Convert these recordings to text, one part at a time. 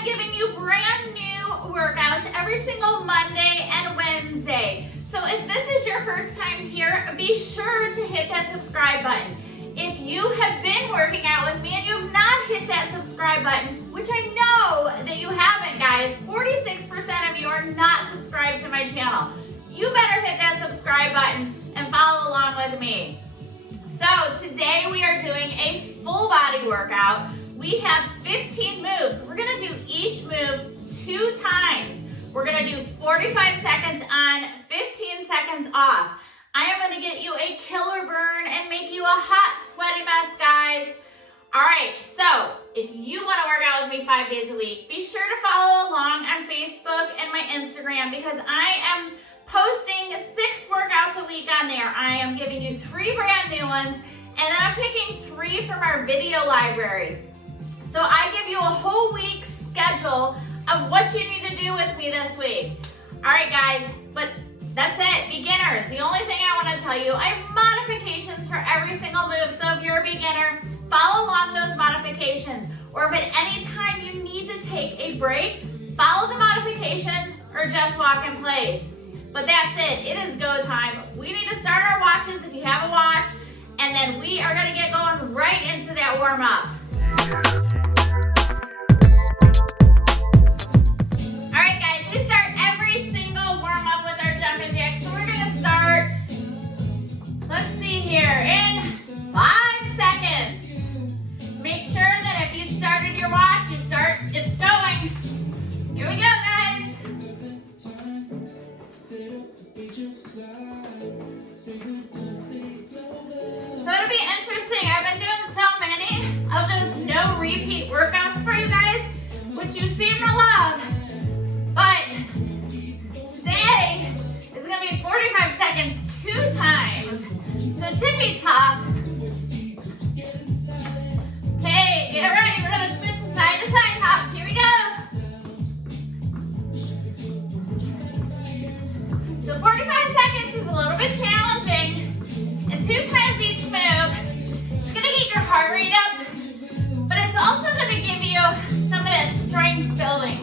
am giving you brand new workouts every single Monday and Wednesday. So if this is your first time here, be sure to hit that subscribe button. If you have been working out with me and you have not hit that subscribe button, which I know that you haven't, guys, 46% of you are not subscribed to my channel. You better hit that subscribe button and follow along with me. So today we are doing a full body workout. We have 15 moves. We're gonna do each move 2 times. We're gonna do 45 seconds on, 15 seconds off. I am gonna get you a killer burn and make you a hot, sweaty mess, guys. All right, so if you wanna work out with me 5 days a week, be sure to follow along on Facebook and my Instagram because I am posting 6 workouts a week on there. I am giving you 3 brand new ones, and then I'm picking 3 from our video library. So I give you a whole week's schedule of what you need to do with me this week. All right, guys, but that's it, beginners. The only thing I want to tell you, I have modifications for every single move. So if you're a beginner, follow along those modifications. Or if at any time you need to take a break, follow the modifications or just walk in place. But that's it, it is go time. We need to start our watches if you have a watch, and then we are gonna get going right into that warm up. All right, guys, we start every single warm up with our jumping jacks. So we're gonna start, let's see here, in 5 seconds. Make sure that if you started your watch, it's going. Here we go, guys. So it'll be interesting. I've been doing so many of those no repeat workouts for you guys, which you seem to love. But today is going to be 45 seconds 2 times. So it should be tough. Okay, get ready. We're going to switch to side hops. Here we go. So 45 seconds is a little bit challenging. And 2 times each move, it's gonna get your heart rate up, but it's also gonna give you some of that strength building.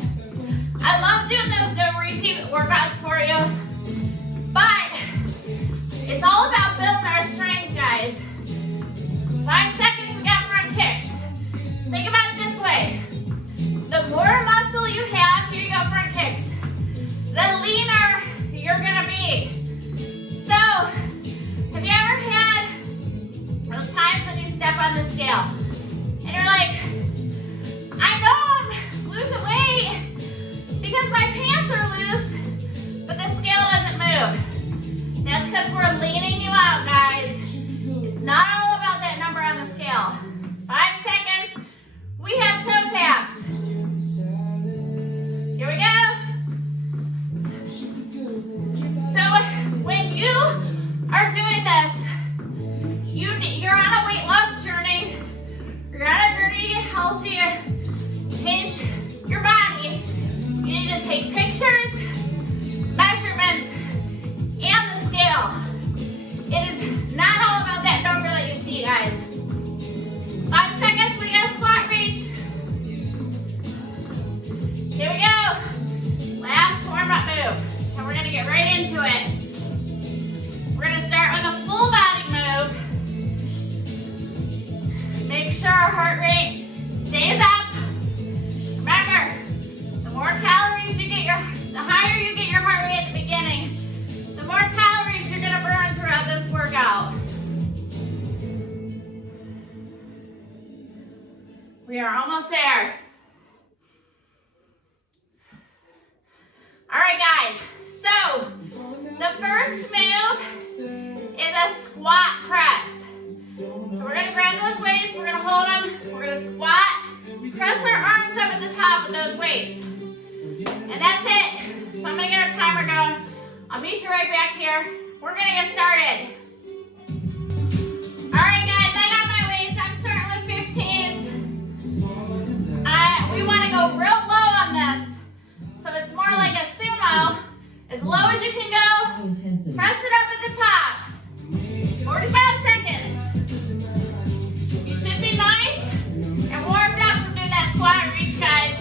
I love doing those no repeat workouts for you, but it's all about building our strength, guys. 5 seconds, we got front kicks. Think about it this way. The more muscle you have, here you go, front kicks, the leaner you're gonna be. So, have you ever had those times when you step on the scale and you're like, I know I'm losing weight because my pants are loose, but the scale doesn't move? That's because we're leaning you out, guys. It's not all about that number on the scale. 5 seconds, we have toe taps. Here we go. So when you are doing this, you're on a weight loss journey, you're on a journey to get healthier, change your body. You need to take pictures, measurements, and the scale. It is not all about that number that you see, guys. 5 seconds, we got squat reach. Here we go. Last warm-up move. And we're gonna get right into it. We're gonna start with a full body move. Make sure our heart rate stays up. Remember, the more calories you get, the higher you get your heart rate at the beginning, the more calories you're gonna burn throughout this workout. We are almost there. All right, guys, so the first move is a squat press. So we're gonna grab those weights, we're gonna hold them, we're gonna squat, press our arms up at the top with those weights. And that's it. So I'm gonna get our timer going. I'll meet you right back here. We're gonna get started. All right, guys, I got my weights. I'm starting with 15s. We wanna go real low on this. So it's more like a sumo, as low as you can go. Press it up at the top. 45 seconds. You should be nice and warmed up from doing that squat reach, guys.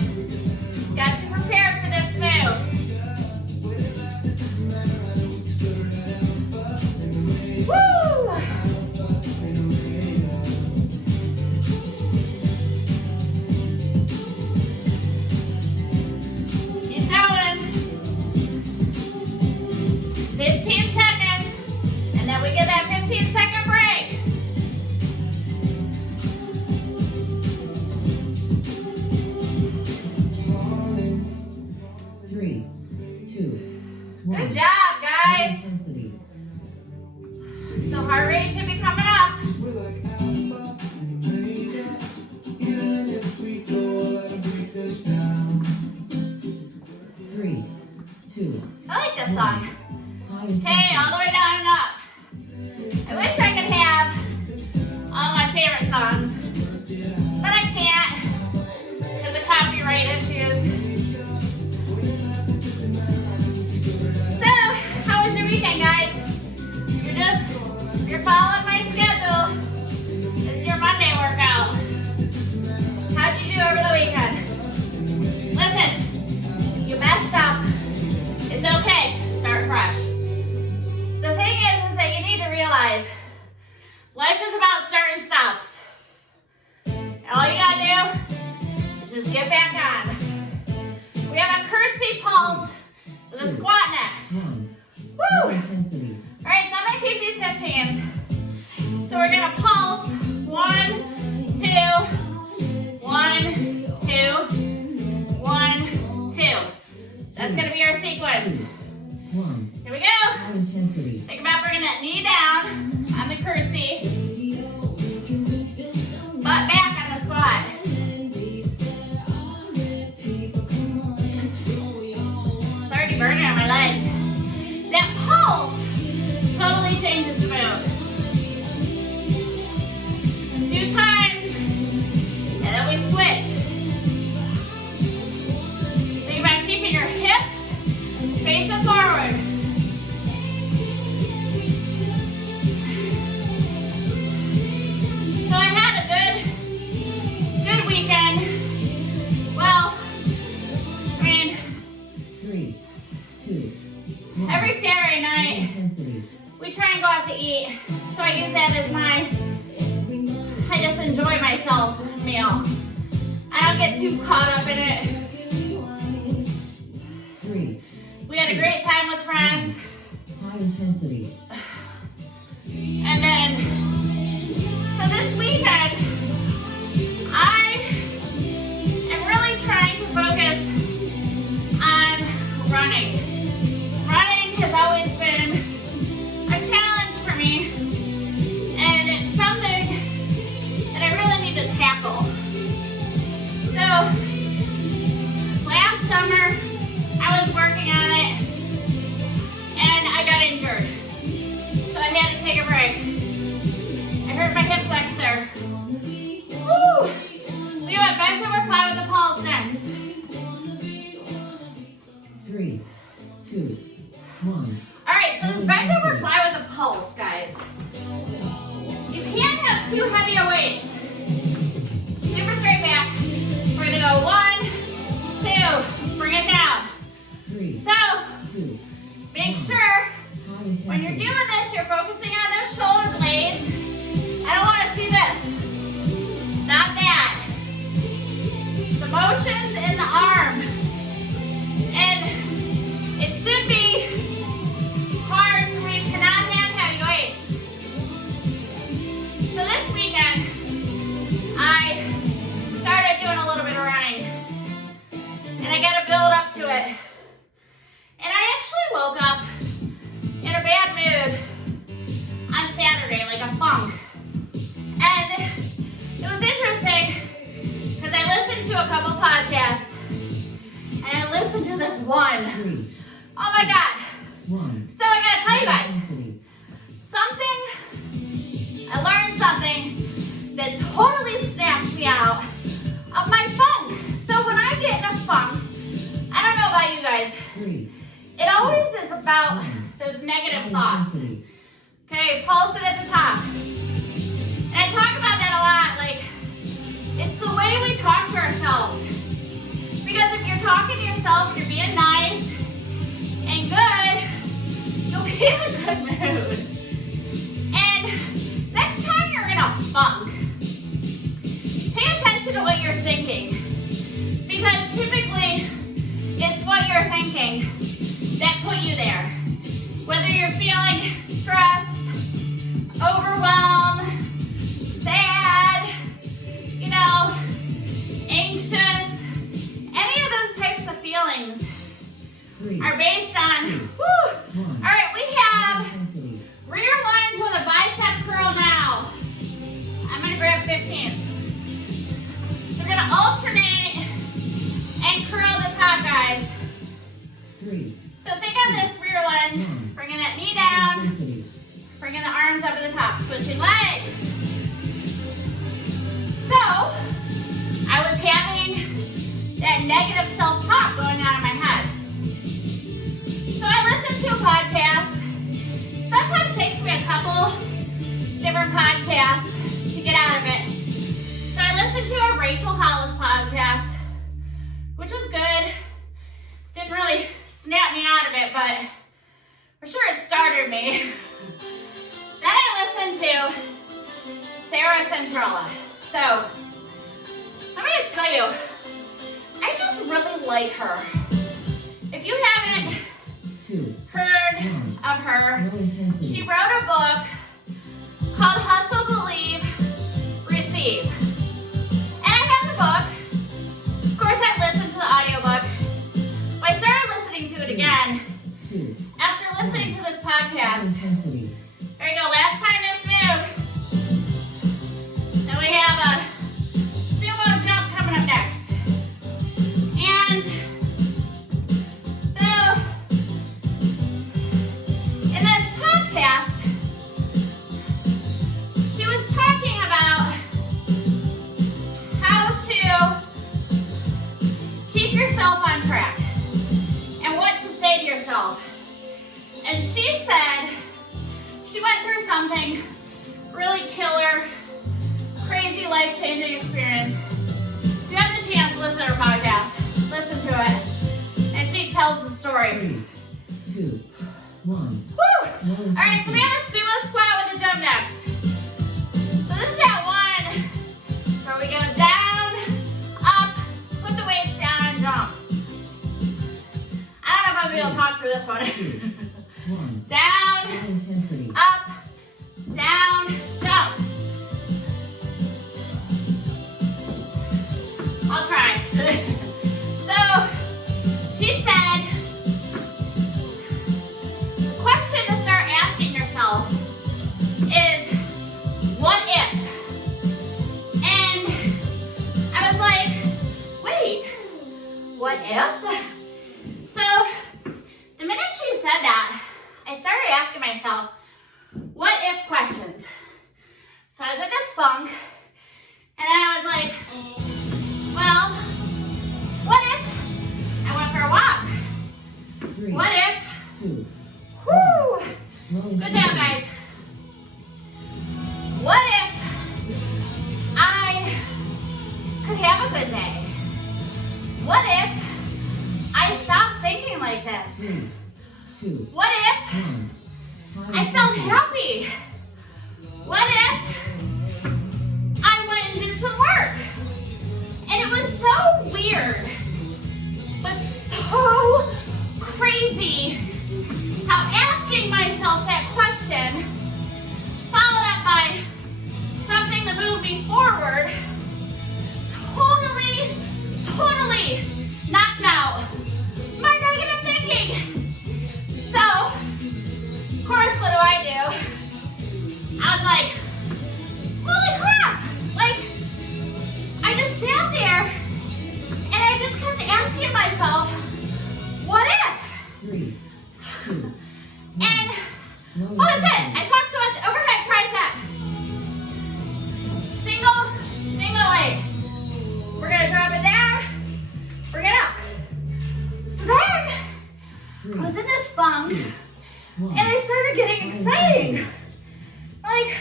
this song. Okay, all the way down and up. I wish I could have all my favorite songs, but I can't because of copyright issues. So, how was your weekend, guys? You're following my schedule. It's your Monday workout. How'd you do over the weekend? Listen, you messed up. It's okay. Start fresh. The thing is that you need to realize life is about start and stops. And all you gotta do is just get back on. We have a curtsy pulse with a squat next. Woo! Alright, so I'm gonna keep these 15s. So we're gonna pulse 1, 2, 1, 2, 1, 2. That's gonna be our sequence. Here we go. Think about bringing that knee down on the curtsy. Butt back on the squat. It's already burning on my legs. That pulse totally changes the move. 2 times, and then we switch. Think about keeping your hips facing forward. So I had a good weekend. Well, I mean, 3, 2, 1. Every Saturday night, we try and go out to eat. So I use that as my, I just enjoy myself meal. I don't get too caught up in it. 3. We had a great time with friends. High intensity. And then, so this weekend, I am really trying to focus on running. Running has always been a challenge for me, and it's something that I really need to tackle. So, last summer, I was working on it, and I got injured. So I had to take a break. I hurt my hip flexor. Woo! We have bent over fly with the pulse next. 3, 2, 1. Alright, so this bent over fly with the pulse, guys. You can't have too heavy a weights. Super straight back. We're gonna go 1, 2, bring it down. 3, So, 2, make sure when when you're doing this, you're focusing on those shoulder blades. I don't want to see this. Not that. The motions in the arm. And it should be hard to where you cannot have heavy weights. So this weekend, I started doing a little bit of running. And I got to build up to it. And I actually woke up in a bad mood on Saturday, like a funk. And it was interesting because I listened to a couple podcasts and I listened to this one. 3, Oh my God. 1. So I gotta tell you guys, I learned something that totally snapped me out of my funk. So when I get in a funk, I don't know about you guys, 3, it always is about those negative thoughts. Okay, pulse it at the top. And I talk about that a lot, like, it's the way we talk to ourselves. Because if you're talking to yourself, you're being nice and good, you'll be in a good mood. And next time you're in a funk, pay attention to what you're thinking. Because typically, it's what you're thinking that put you there. Whether you're feeling stressed, overwhelmed, sad, anxious, any of those types of feelings are based on, all right, we have rear lunge with a bicep curl now. I'm gonna grab 15. So we're gonna alternate and curl the top, guys. 3. So think on this rear but for sure it started me. Then I listened to Sarah Centrella. So, let me just tell you, I just really like her. If you haven't heard of her, she wrote a book called Hustle, Believe, Receive. And I have the book. Of course, I've listened to the audiobook. But I started listening to it again after listening to this podcast. There you go, last time this move. Then we have a sumo jump coming up next. And so, in this podcast, she was talking about how to keep yourself on track and what to say to yourself. And she said she went through something really killer, crazy, life-changing experience. If you have the chance to listen to her podcast, listen to it. And she tells the story. 3, 2, 1. Woo! Alright, so we have a sumo squat with a jump next. So this is that one where we go down, up, put the weights down, and jump. I don't know if I'll be able to talk through this one. 2, 1. Down, Intensity. up, down, jump. I'll try. So, she said, the question to start asking yourself is, what if? And I was like, wait, what if? So, the minute she said that, I started asking myself, what if questions? So I was in this funk, and I was like, well, what if I went for a walk? 3, What if, 2, whoo, low good job guys. What if I could have a good day? What if I stopped thinking like this? 3, 2, What if 1. I felt happy? What if I went and did some work? And it was so weird, but so crazy how asking myself that question, followed up by something to move me forward, totally knocked out my negative thinking. So, of course, what do? I was like, holy crap! Like, I just sat there and I just kept asking myself, what if? 3, 2, And, low well, that's it. I talked so much. Overhead tricep. Single leg. We're gonna drop it down, bring it up. So then, I was in this funk, 2, 1. and I started getting exciting. Like,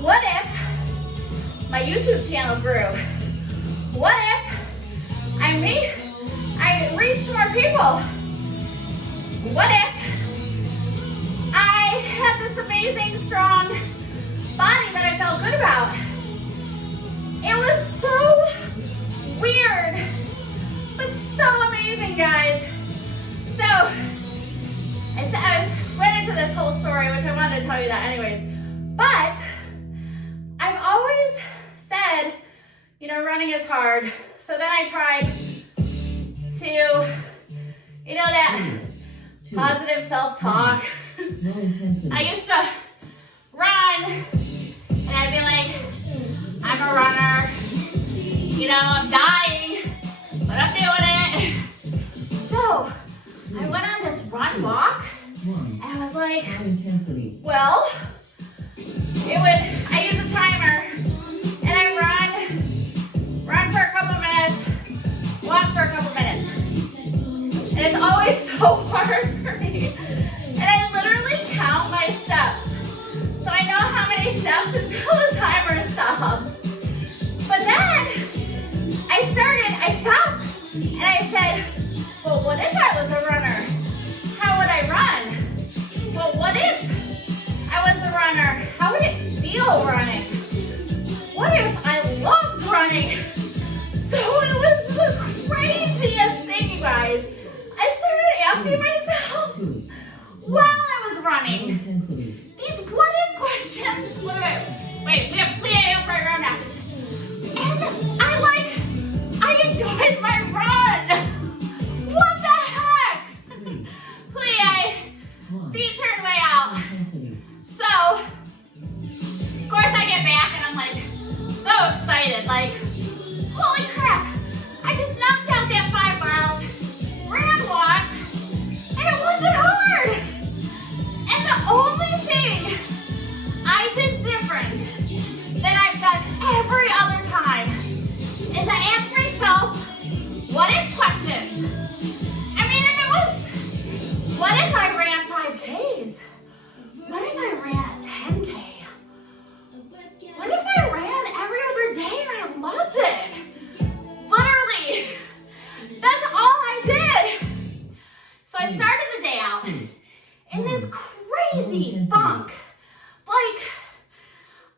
what if my YouTube channel grew? What if I reached more people? What if I had this amazing, strong body that I felt good about? It was so weird, but so amazing, guys. So, I went into this whole story, which I wanted to tell you that anyways. But I've always said, you know, running is hard. So then I tried to, you know, that 3, 2, positive self-talk. low intensity. I used to run, and I'd be like, I'm a runner. You know, I'm dying, but I'm doing it. So I went on this run walk, 1, and I was like, high intensity. well, I use a timer, and I run for a couple minutes, walk for a couple minutes. And it's always so hard for me. And I literally count my steps. So I know how many steps until the timer stops. But then I stopped, and I said, well, what if I was a runner? love running? What if I loved running? So it was the craziest thing, you guys. I started asking myself while I was running these what if questions. Wait, we have plie up right around next. And I enjoyed my run. What the heck? Plie, feet turned way out. So, of course I get back and I'm like so excited, like, holy crap, I just knocked out that 5 miles, ran, walked, and it wasn't hard. And the only thing I did different than I've done every other time is I asked myself, what if questions? I mean, and it was, what if I ran 5Ks? What if I ran a 10K? What if I ran every other day and I loved it? Literally, that's all I did. So I started the day out in this crazy funk. Like,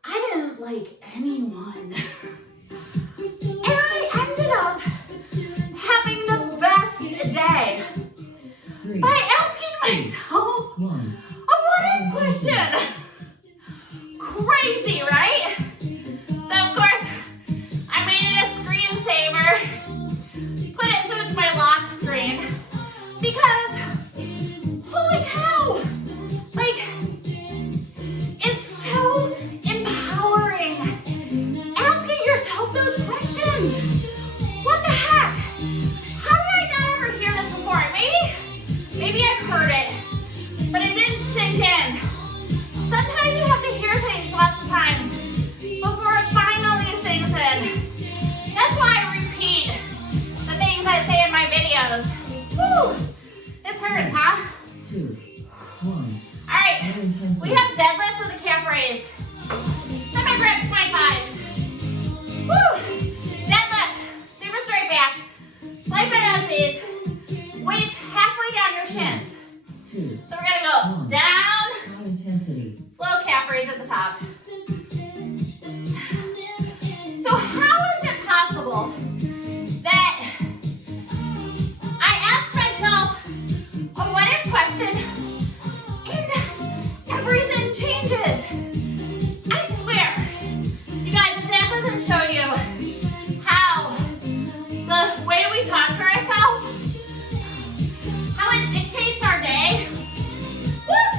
I didn't like anyone. And I ended up having the best day by asking myself a what if question. Crazy, right? So of course, I made it a screensaver. Put it so it's my lock screen. Because, holy cow! Like, it's so empowering. Asking yourself those questions. What the heck? How did I not ever hear this before? Maybe I've heard it, but it didn't sink in. Sometimes you have to hear things lots of times before finding all these things in. That's why I repeat the things I say in my videos. Woo! This hurts, huh? 2, 1. All right, we have deadlift with a calf raise. Semi-grip 25s. Woo! Deadlift, super straight back. Slight bend OCs. Weights halfway down your shins. 2. So we're gonna go down. High intensity. Low calf raise at the top. So how is it possible that I ask myself a what if question and everything changes? I swear. You guys, if that doesn't show you how the way we talk to ourselves, how it dictates our day, what?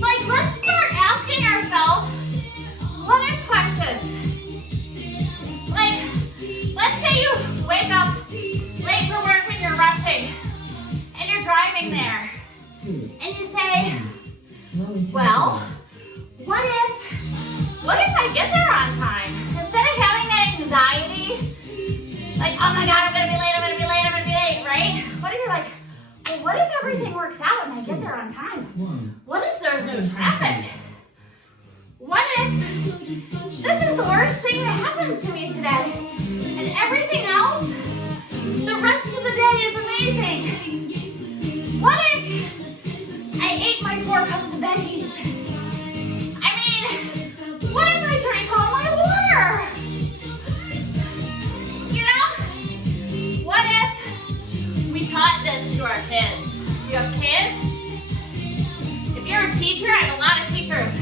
Like, let's start asking ourselves what if questions. Like, let's say you wake up late for work when you're rushing and you're driving there 2. and you say, Low intensity. well, what if I get there on time? Instead of having that anxiety, like, oh my God, I'm gonna be late, right? What if you're like, well, what if everything works out and I get there on time? 1. What if there's no traffic? What if this is the worst thing that happens to me today? And everything else, the rest of the day is amazing. What if I ate my 4 cups of veggies? I mean, what if I drank all my water? You know? What if we taught this to our kids? You have kids? If you're a teacher, I have a lot of teachers.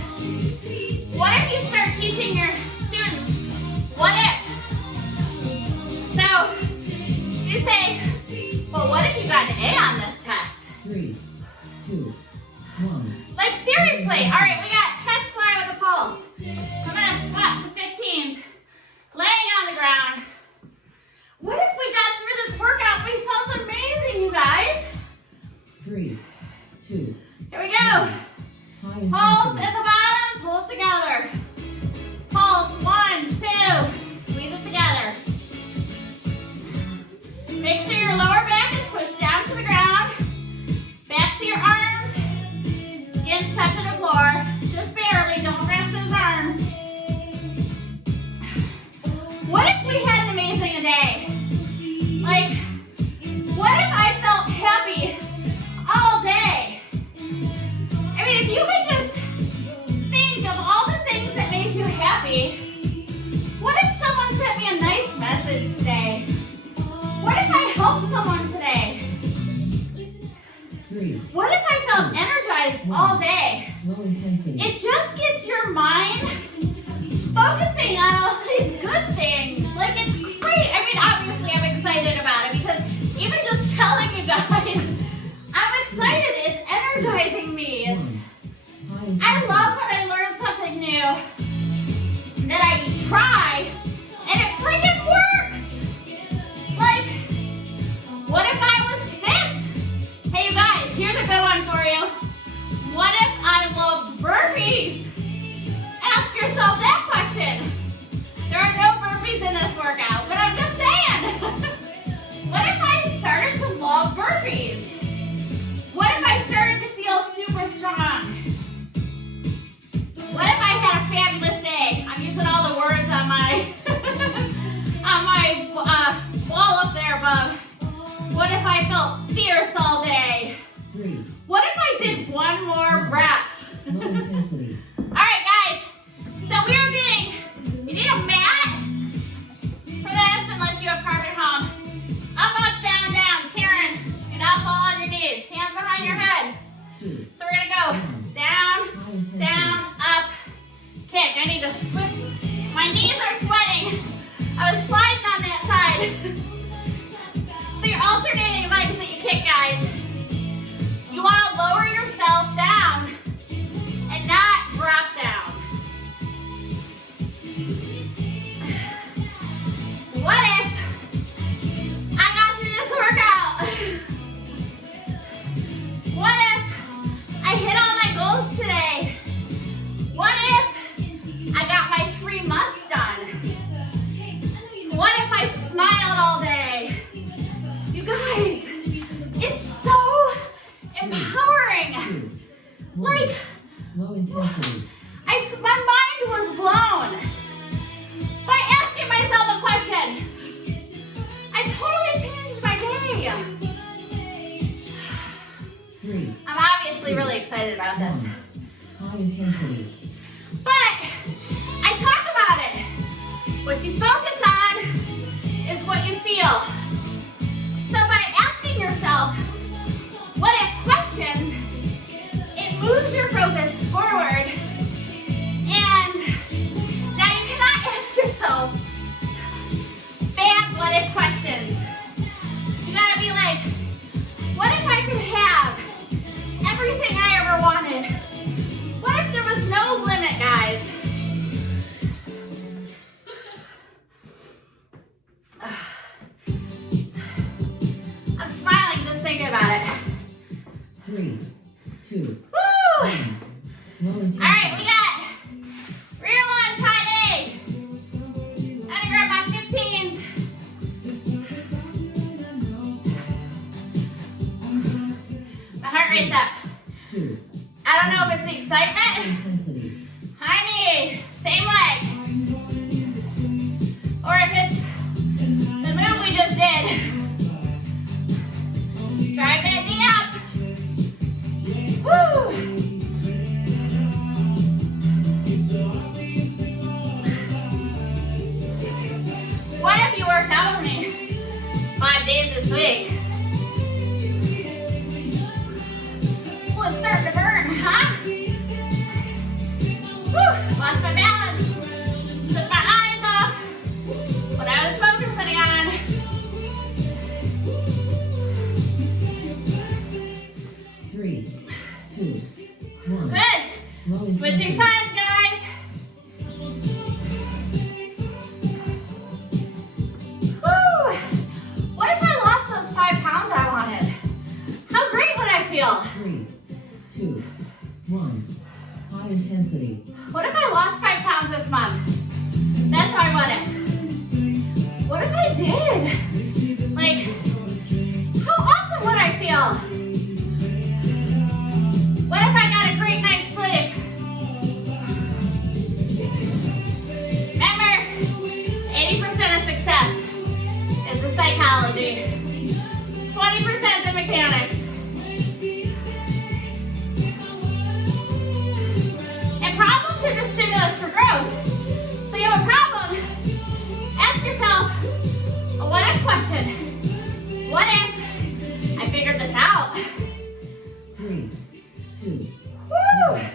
What if you start teaching your students, what if? So, you say, well, what if you got an A on this test? 3, 2, 1. Like, seriously. All right, we got chest fly with a pulse. I'm going to squat to 15, laying on the ground. What if we got through this workout? We felt amazing, you guys. 3, 2. Here we go. High Pulse intensity. at the bottom, pull it together. Pulse, 1, 2, squeeze it together. Make sure your lower back is pushed down to the ground. Backs of your arms, skin's touching the floor. Just barely, don't rest those arms. What if we had an amazing day? Like, what if I felt happy all day? I mean, if you could just think of all the things that made you guys, you want to lower yourself down and not drop down. What if I got through this workout? What if I hit all my goals today? What if I got my 3 musts done? What if I smiled all day? You guys, it's so empowering. Like, Low intensity. my mind was blown by asking myself a question. I totally changed my day. 3. I'm obviously really excited about this. 1. High intensity. But I talk about it. What you focus on is what you feel. So by asking yourself, what if questions, it moves your focus forward. And now you cannot ask yourself bad what if questions. You gotta be like, what if I could have everything I ever wanted? What if there was no limit, guys? I'm smiling just thinking about it. 3, 2, Woo! 1. Low intensity. All right, we got rear lunge, high knee. I'm gonna grab my 15s. My heart rate's up. 2. I don't know if it's the excitement. Intensity. High knee, same leg. Or if it's the move we just did. Drive that knee up. Woo! What if you worked out with me 5 days this week? Well, it's starting to burn, huh? Whew, lost my balance. Took my eyes off what I was focusing on. Three, two, 1. Good. Low Switching intensity. sides, guys. Woo! What if I lost those 5 pounds I wanted? How great would I feel? 3, 2, 1. High intensity. What if I lost 5 pounds this month? That's my what if. What if I did? Like, how awesome would I feel? What if I got a great night's sleep? Remember, 80% of success is the psychology, 20% the mechanics. And problems are just stimulus for growth. So you have a problem, ask yourself a what if question. What if I figured this out? 3, 2, Woo! 1.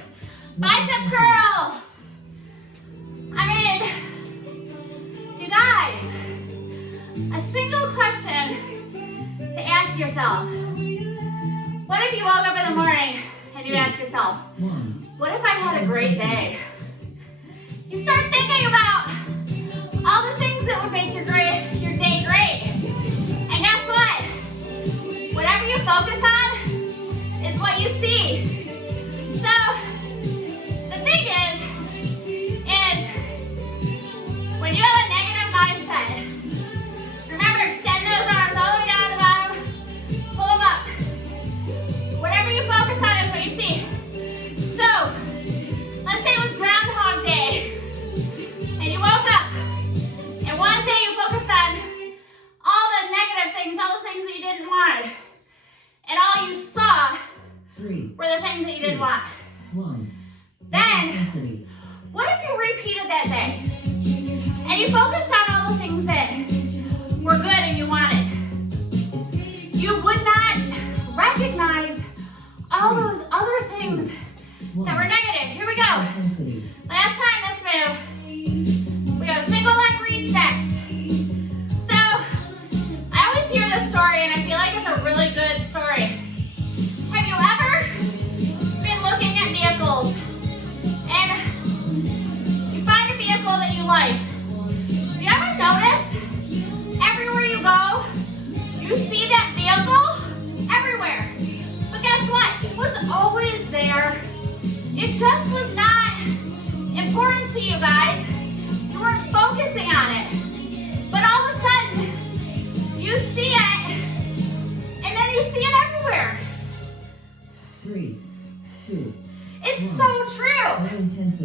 Bicep curl! I mean, you guys, a single question to ask yourself. What if you woke up in the morning and you ask yourself, 1. what if I had a great day? You start thinking about all the things that would make your day great. And guess what? Whatever you focus on is what you see. So, the thing is when you have a negative mindset, remember, extend those arms all the way down to the bottom, pull them up. Whatever you focus on is what you see. So, let's say it was Groundhog Day, and you woke up, and one day you focused on all the negative things, all the things that you didn't want, and all you saw 3, were the things that you didn't want. 1. Then, Intensity. what if you repeated that day, and you focused on all the things that were good and you wanted? You would not recognize all those other things that were negative. Here we go. Intensity. Last time this move, we got a single leg reach next. So, I always hear this story and I feel like it's a really good story.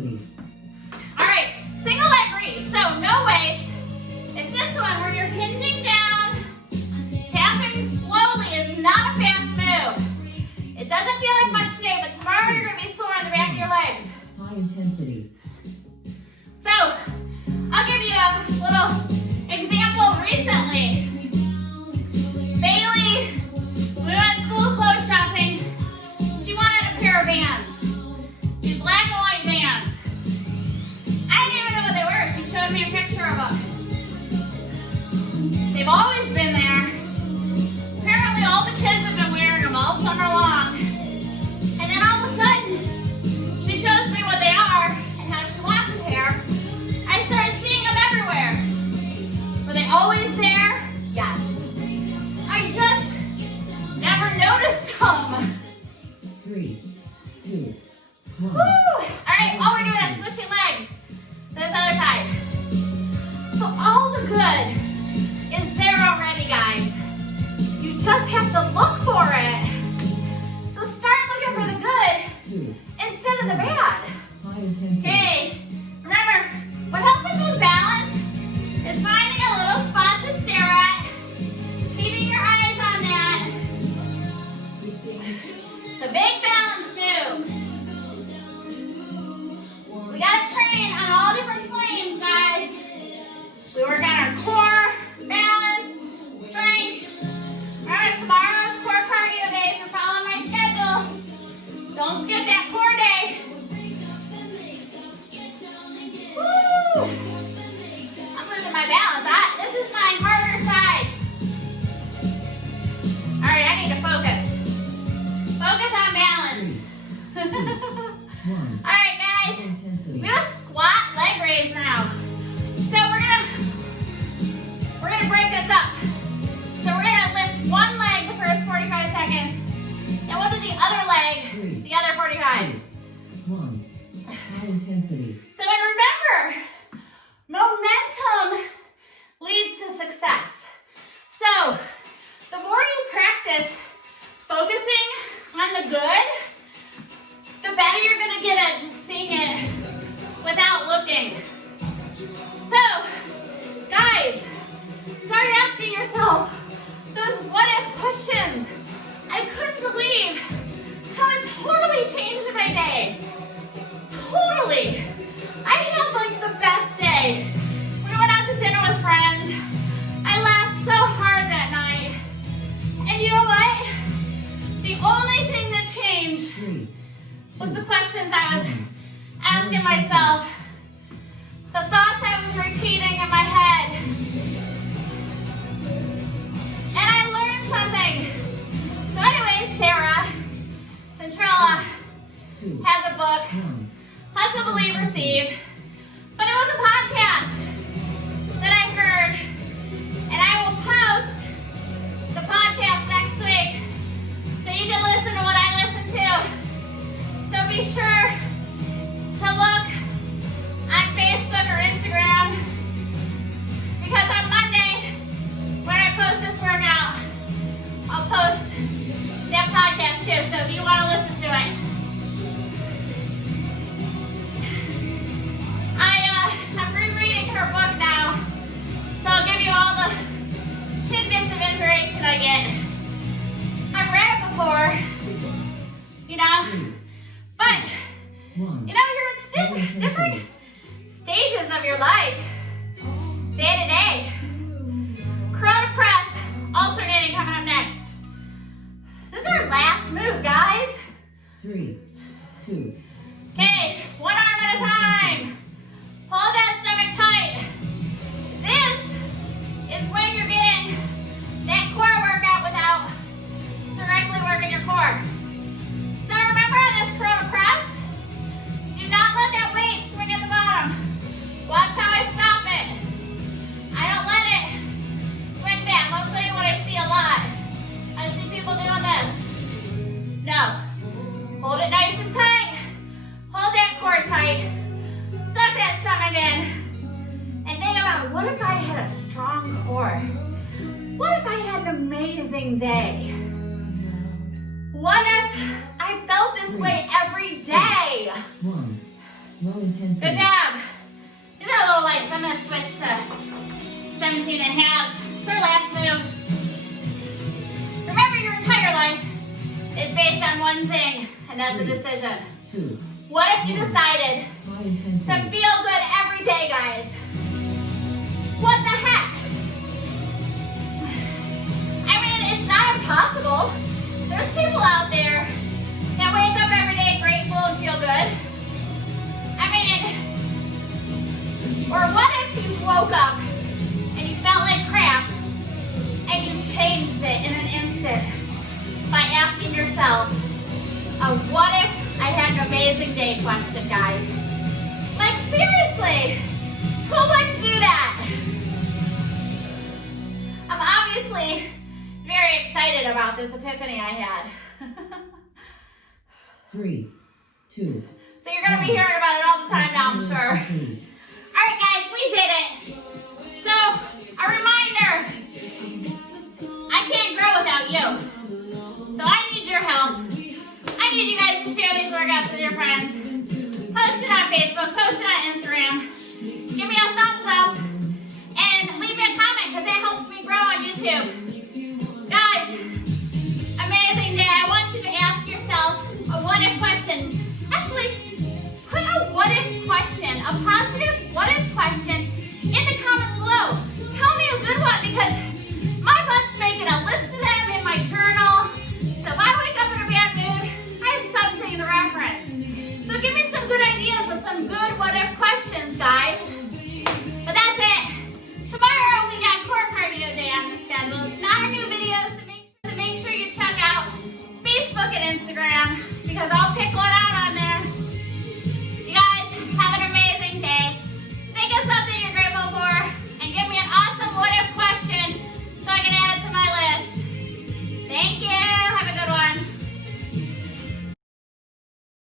intensity. All right, single leg reach. So no weights. It's this one where you're hinging down, tapping slowly. It's not a fast move. It doesn't feel like much today, but tomorrow you're gonna be sore on the back of your legs. High intensity. So I'll give you a little example recently. Bailey, we went school clothes shopping. She wanted a pair of Vans. These black and white Vans. I didn't even know what they were. She showed me a picture of them. They've always been there. Apparently all the kids have been wearing them all summer long. And then all of a sudden, she shows me what they are and how she wants a pair. I started seeing them everywhere. Were they always there? Yes. I just never noticed them. 3, 2, 1. Woo! All right, all we're doing is switching legs to this other side. So all the good is there already, guys. You just have to look for it. So start looking for the good 2. instead of the bad. High intensity. Okay, remember, what helps us with balance is finding a little spot to stare at, keeping your eyes on that. 15. It's a big balance move. We gotta train on all different planes, guys. We work on our core, balance, strength. Remember, tomorrow's core cardio day if you're following my schedule. Don't skip that core day. Woo! I'm losing my balance. This is my harder side. All right, I need to focus. Focus on balance. 1. All right, High guys. intensity. We have a squat leg raise now. So we're gonna break this up. So we're gonna lift one leg the first 45 seconds, and we'll do the other leg the other 45. 1. High intensity. So and remember, momentum leads to success. So the more you practice focusing on the good, the better you're gonna get at just seeing it without looking. So, guys, start asking yourself those what-if questions. I couldn't believe how it totally changed my day. Totally. I had like the best day. We went out to dinner with friends. I laughed so hard that night. And you know what? The only thing that changed 3, was the questions I was asking myself, the thoughts I was repeating in my head. And I learned something. So anyways, Sarah Centrella 2, has a book, 1. Hustle, Believe, Receive. But it was a podcast that I heard. And I will post the podcast next week so you can listen to what I listen to. So be sure to look on Facebook or Instagram, because on Monday, when I post this workout, I'll post that podcast too, so if you want to listen to it. I'm rereading her book now, so I'll give you all the tidbits of information I get. I've read it before, you know, but, 1. you know, you're in different stages of your life, day to day. Curl to press, alternating coming up next. This is our last move, guys. 3, 2. Okay, one arm at a time. Hold that stomach tight. This is when you're getting that core workout without directly working your core. So remember on this curl to press, do not let that weight swing at the bottom. Watch how I stop it. I don't let it swing back. I'll show you what I see a lot. I see people doing this. No. Hold it nice and tight. Hold that core tight. Suck that stomach in. And think about, what if I had a strong core? What if I had an amazing day? What if I felt this way every day? 1. Low intensity. Good job. These are a little light, so I'm gonna switch to 17 and halves. It's our last move. Remember, your entire life is based on one thing, and that's a decision. 2. What if you decided High to intensity. feel good every day, guys? What the heck? I mean, it's not impossible. There's people out there that wake up every day grateful and feel good. I mean, or what if you woke up and you felt like crap and you changed it in an instant by asking yourself a what if I had an amazing day question, guys. Like, seriously, who wouldn't do that? I'm obviously very excited about this epiphany I had. 3, 2. So you're gonna be hearing about it all the time now, I'm sure. All right, guys, we did it. So, a reminder, I can't grow without you. So I need your help. I need you guys to share these workouts with your friends. Post it on Facebook, post it on Instagram. Give me a thumbs up and leave me a comment because it helps me grow on YouTube.